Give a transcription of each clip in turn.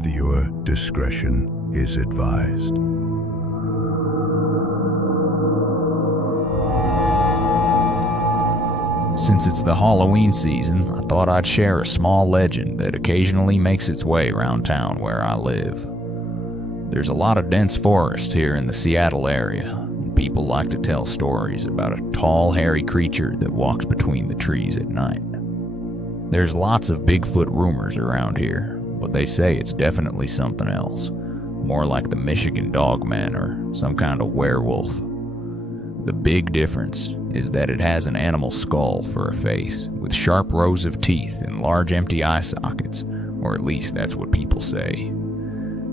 Viewer discretion is advised. Since it's the Halloween season, I thought I'd share a small legend that occasionally makes its way around town where I live. There's a lot of dense forest here in the Seattle area, and people like to tell stories about a tall, hairy creature that walks between the trees at night. There's lots of Bigfoot rumors around here, but they say it's definitely something else, more like the Michigan Dogman or some kind of werewolf. The big difference is that it has an animal skull for a face, with sharp rows of teeth and large empty eye sockets, or at least that's what people say.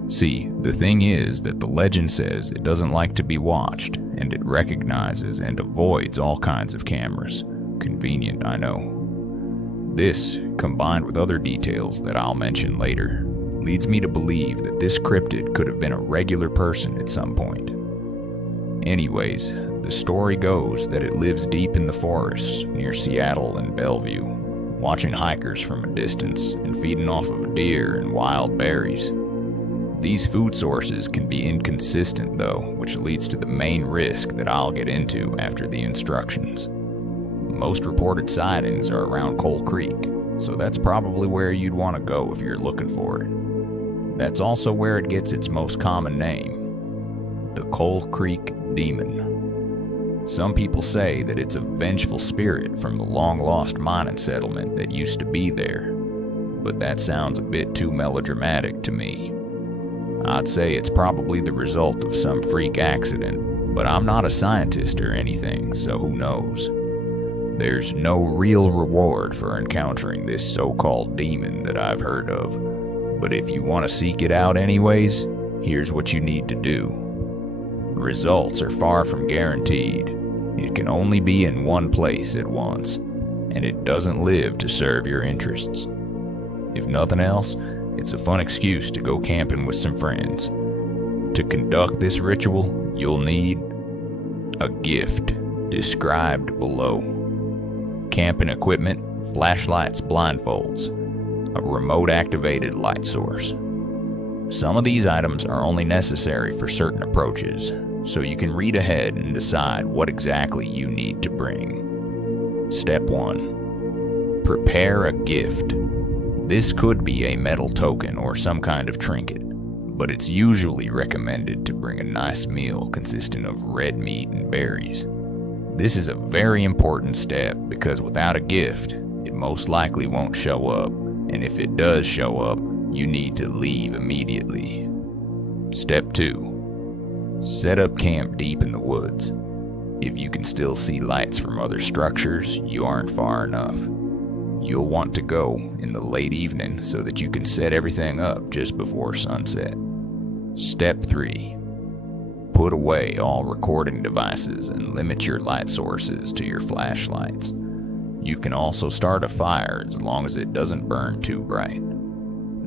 See, the thing is that the legend says it doesn't like to be watched, and it recognizes and avoids all kinds of cameras. Convenient, I know. This, combined with other details that I'll mention later, leads me to believe that this cryptid could have been a regular person at some point. Anyways, the story goes that it lives deep in the forests near Seattle and Bellevue, watching hikers from a distance and feeding off of deer and wild berries. These food sources can be inconsistent though, which leads to the main risk that I'll get into after the instructions. Most reported sightings are around Coal Creek, so that's probably where you'd want to go if you're looking for it. That's also where it gets its most common name, the Coal Creek Demon. Some people say that it's a vengeful spirit from the long-lost mining settlement that used to be there, but that sounds a bit too melodramatic to me. I'd say it's probably the result of some freak accident, but I'm not a scientist or anything, so who knows? There's no real reward for encountering this so-called demon that I've heard of, but if you want to seek it out anyways, here's what you need to do. Results are far from guaranteed. It can only be in one place at once, and it doesn't live to serve your interests. If nothing else, it's a fun excuse to go camping with some friends. To conduct this ritual, you'll need a gift described below. Camping equipment, flashlights, blindfolds, a remote-activated light source. Some of these items are only necessary for certain approaches, so you can read ahead and decide what exactly you need to bring. Step 1. Prepare a gift. This could be a metal token or some kind of trinket, but it's usually recommended to bring a nice meal consisting of red meat and berries. This is a very important step because without a gift, it most likely won't show up, and if it does show up, you need to leave immediately. Step 2. Set up camp deep in the woods. If you can still see lights from other structures, you aren't far enough. You'll want to go in the late evening so that you can set everything up just before sunset. Step 3. Put away all recording devices and limit your light sources to your flashlights. You can also start a fire as long as it doesn't burn too bright.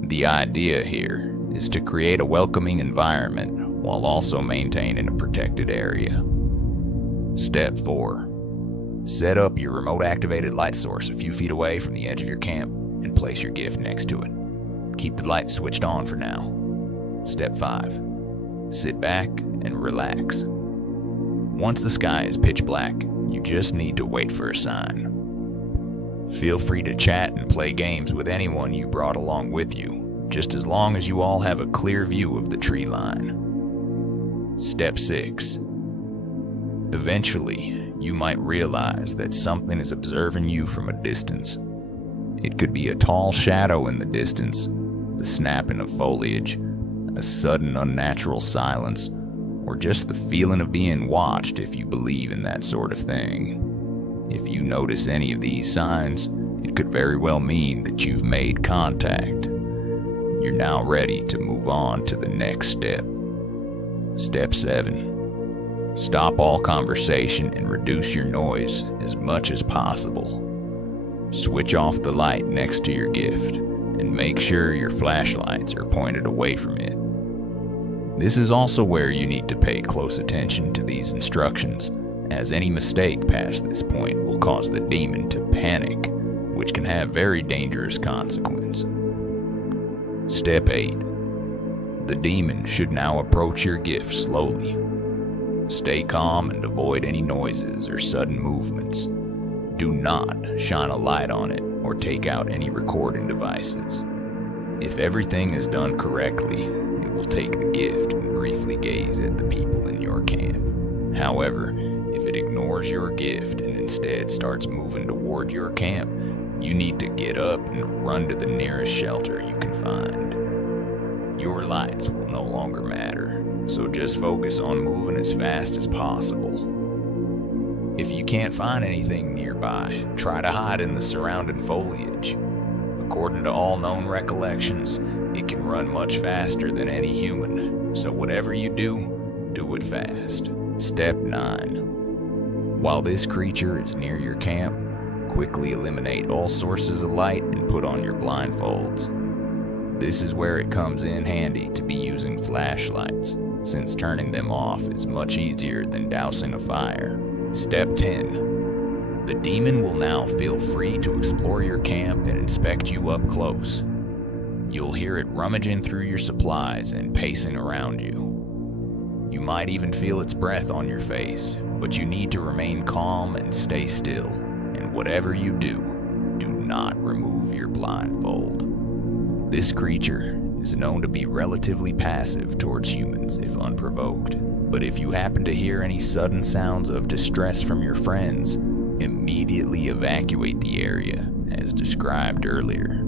The idea here is to create a welcoming environment while also maintaining a protected area. Step 4. Set up your remote-activated light source a few feet away from the edge of your camp and place your gift next to it. Keep the lights switched on for now. Step 5. Sit back and relax. Once the sky is pitch black, you just need to wait for a sign. Feel free to chat and play games with anyone you brought along with you, just as long as you all have a clear view of the tree line. Step 6. Eventually, you might realize that something is observing you from a distance. It could be a tall shadow in the distance, the snapping of foliage, a sudden unnatural silence, or just the feeling of being watched if you believe in that sort of thing. If you notice any of these signs, it could very well mean that you've made contact. You're now ready to move on to the next step. Step 7. Stop all conversation and reduce your noise as much as possible. Switch off the light next to your gift and make sure your flashlights are pointed away from it. This is also where you need to pay close attention to these instructions, as any mistake past this point will cause the demon to panic, which can have very dangerous consequences. Step 8. The demon should now approach your gift slowly. Stay calm and avoid any noises or sudden movements. Do not shine a light on it or take out any recording devices. If everything is done correctly, it will take the gift and briefly gaze at the people in your camp. However, if it ignores your gift and instead starts moving toward your camp, you need to get up and run to the nearest shelter you can find. Your lights will no longer matter, so just focus on moving as fast as possible. If you can't find anything nearby, try to hide in the surrounding foliage. According to all known recollections, it can run much faster than any human, so whatever you do, do it fast. Step 9. While this creature is near your camp, quickly eliminate all sources of light and put on your blindfolds. This is where it comes in handy to be using flashlights, since turning them off is much easier than dousing a fire. Step 10. The demon will now feel free to explore your camp and inspect you up close. You'll hear it rummaging through your supplies and pacing around you. You might even feel its breath on your face, but you need to remain calm and stay still. And whatever you do, do not remove your blindfold. This creature is known to be relatively passive towards humans if unprovoked, but if you happen to hear any sudden sounds of distress from your friends, immediately evacuate the area as described earlier.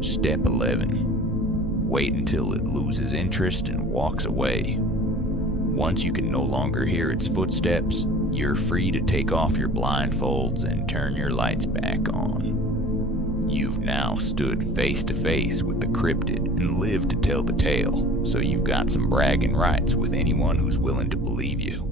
Step 11. Wait until it loses interest and walks away. Once you can no longer hear its footsteps, you're free to take off your blindfolds and turn your lights back on. You've now stood face to face with the cryptid and lived to tell the tale, so you've got some bragging rights with anyone who's willing to believe you.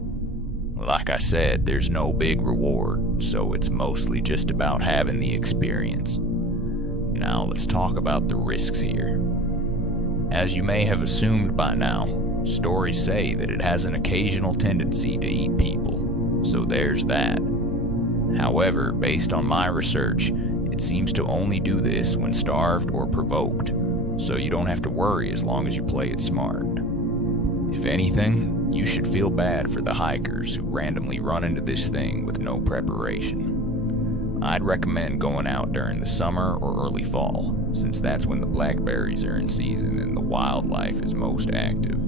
Like I said, there's no big reward, so it's mostly just about having the experience. Now let's talk about the risks here. As you may have assumed by now, stories say that it has an occasional tendency to eat people, so there's that. However, based on my research, it seems to only do this when starved or provoked, so you don't have to worry as long as you play it smart. If anything, you should feel bad for the hikers who randomly run into this thing with no preparation. I'd recommend going out during the summer or early fall, since that's when the blackberries are in season and the wildlife is most active.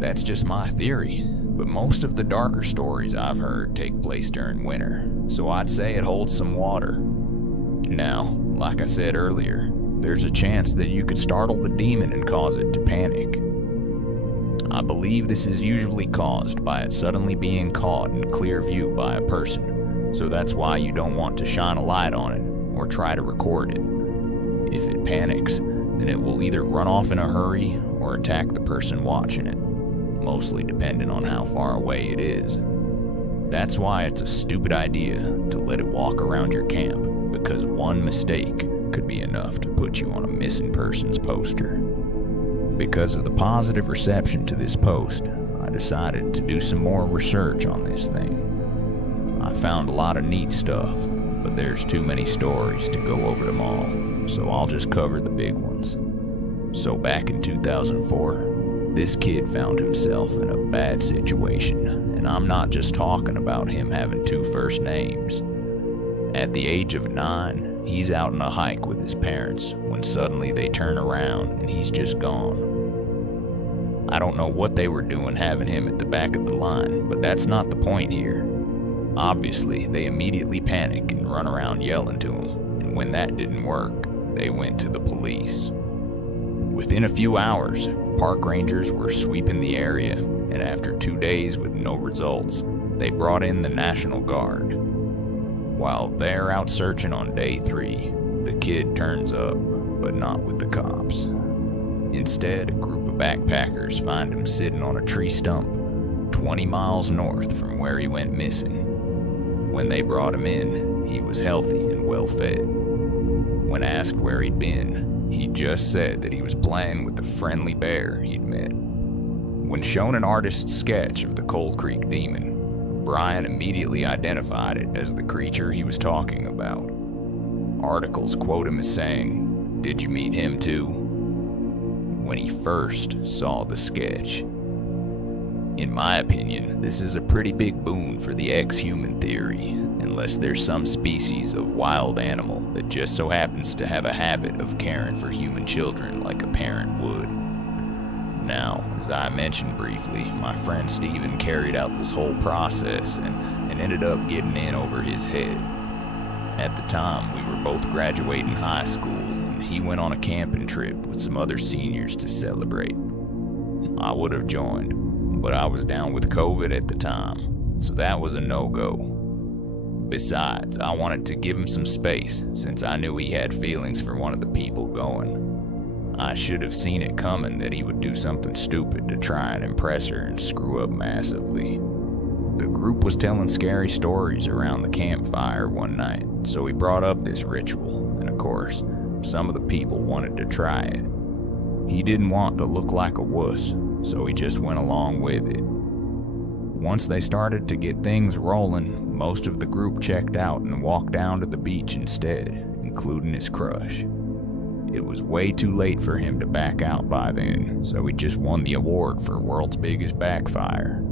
That's just my theory, but most of the darker stories I've heard take place during winter, so I'd say it holds some water. Now, like I said earlier, there's a chance that you could startle the demon and cause it to panic. I believe this is usually caused by it suddenly being caught in clear view by a person, so that's why you don't want to shine a light on it or try to record it. If it panics, then it will either run off in a hurry or attack the person watching it, mostly depending on how far away it is. That's why it's a stupid idea to let it walk around your camp, because one mistake could be enough to put you on a missing persons poster. Because of the positive reception to this post, I decided to do some more research on this thing. I found a lot of neat stuff, but there's too many stories to go over them all, so I'll just cover the big ones. So back in 2004, this kid found himself in a bad situation, and I'm not just talking about him having 2 first names. At the age of 9, he's out on a hike with his parents when suddenly they turn around and he's just gone. I don't know what they were doing having him at the back of the line, but that's not the point here. Obviously, they immediately panic and run around yelling to him, and when that didn't work, they went to the police. Within a few hours, park rangers were sweeping the area, and after 2 days with no results, they brought in the National Guard. While they're out searching on day 3, the kid turns up, but not with the cops. Instead, a group of backpackers find him sitting on a tree stump 20 miles north from where he went missing. When they brought him in, he was healthy and well fed. When asked where he'd been, he just said that he was playing with the friendly bear he'd met. When shown an artist's sketch of the Coal Creek Demon, Brian immediately identified it as the creature he was talking about. Articles quote him as saying, "Did you meet him too?" when he first saw the sketch. In my opinion, this is a pretty big boon for the ex-human theory, unless there's some species of wild animal that just so happens to have a habit of caring for human children like a parent would. Now, as I mentioned briefly, my friend Steven carried out this whole process and ended up getting in over his head. At the time, we were both graduating high school, and he went on a camping trip with some other seniors to celebrate. I would have joined, but I was down with COVID at the time, so that was a no-go. Besides, I wanted to give him some space since I knew he had feelings for one of the people going. I should have seen it coming that he would do something stupid to try and impress her and screw up massively. The group was telling scary stories around the campfire one night, so we brought up this ritual, and of course, some of the people wanted to try it. He didn't want to look like a wuss, so he just went along with it. Once they started to get things rolling, most of the group checked out and walked down to the beach instead, including his crush. It was way too late for him to back out by then, so he just won the award for world's biggest backfire.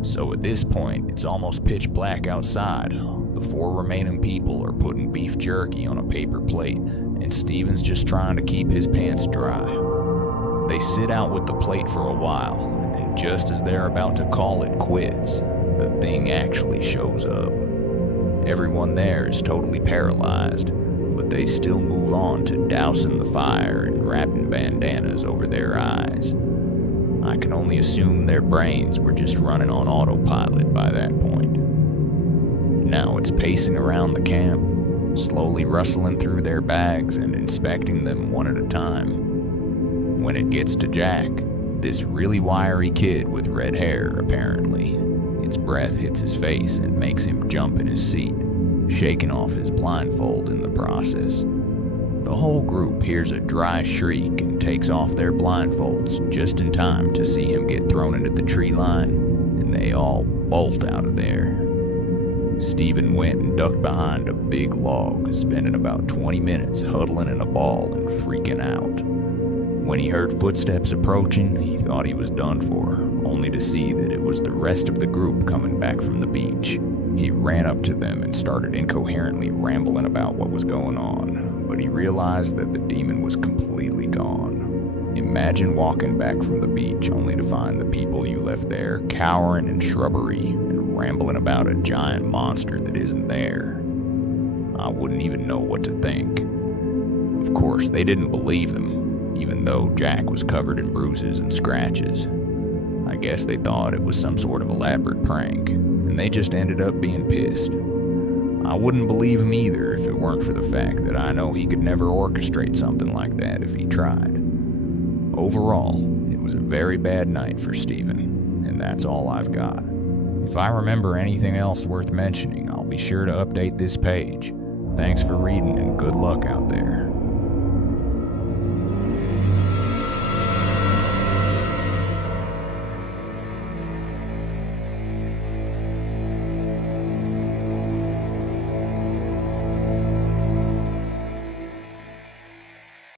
So at this point, it's almost pitch black outside. The 4 remaining people are putting beef jerky on a paper plate, and Steven's just trying to keep his pants dry. They sit out with the plate for a while, and just as they're about to call it quits, the thing actually shows up. Everyone there is totally paralyzed, but they still move on to dousing the fire and wrapping bandanas over their eyes. I can only assume their brains were just running on autopilot by that point. Now it's pacing around the camp, slowly rustling through their bags and inspecting them one at a time. When it gets to Jack, this really wiry kid with red hair apparently, its breath hits his face and makes him jump in his seat, shaking off his blindfold in the process. The whole group hears a dry shriek and takes off their blindfolds just in time to see him get thrown into the tree line, and they all bolt out of there. Steven went and ducked behind a big log, spending about 20 minutes huddling in a ball and freaking out. When he heard footsteps approaching, he thought he was done for, only to see that it was the rest of the group coming back from the beach. He ran up to them and started incoherently rambling about what was going on, but he realized that the demon was completely gone. Imagine walking back from the beach only to find the people you left there cowering in shrubbery and rambling about a giant monster that isn't there. I wouldn't even know what to think. Of course, they didn't believe him, even though Jack was covered in bruises and scratches. I guess they thought it was some sort of elaborate prank, and they just ended up being pissed. I wouldn't believe him either if it weren't for the fact that I know he could never orchestrate something like that if he tried. Overall, it was a very bad night for Steven, and that's all I've got. If I remember anything else worth mentioning, I'll be sure to update this page. Thanks for reading and good luck out there.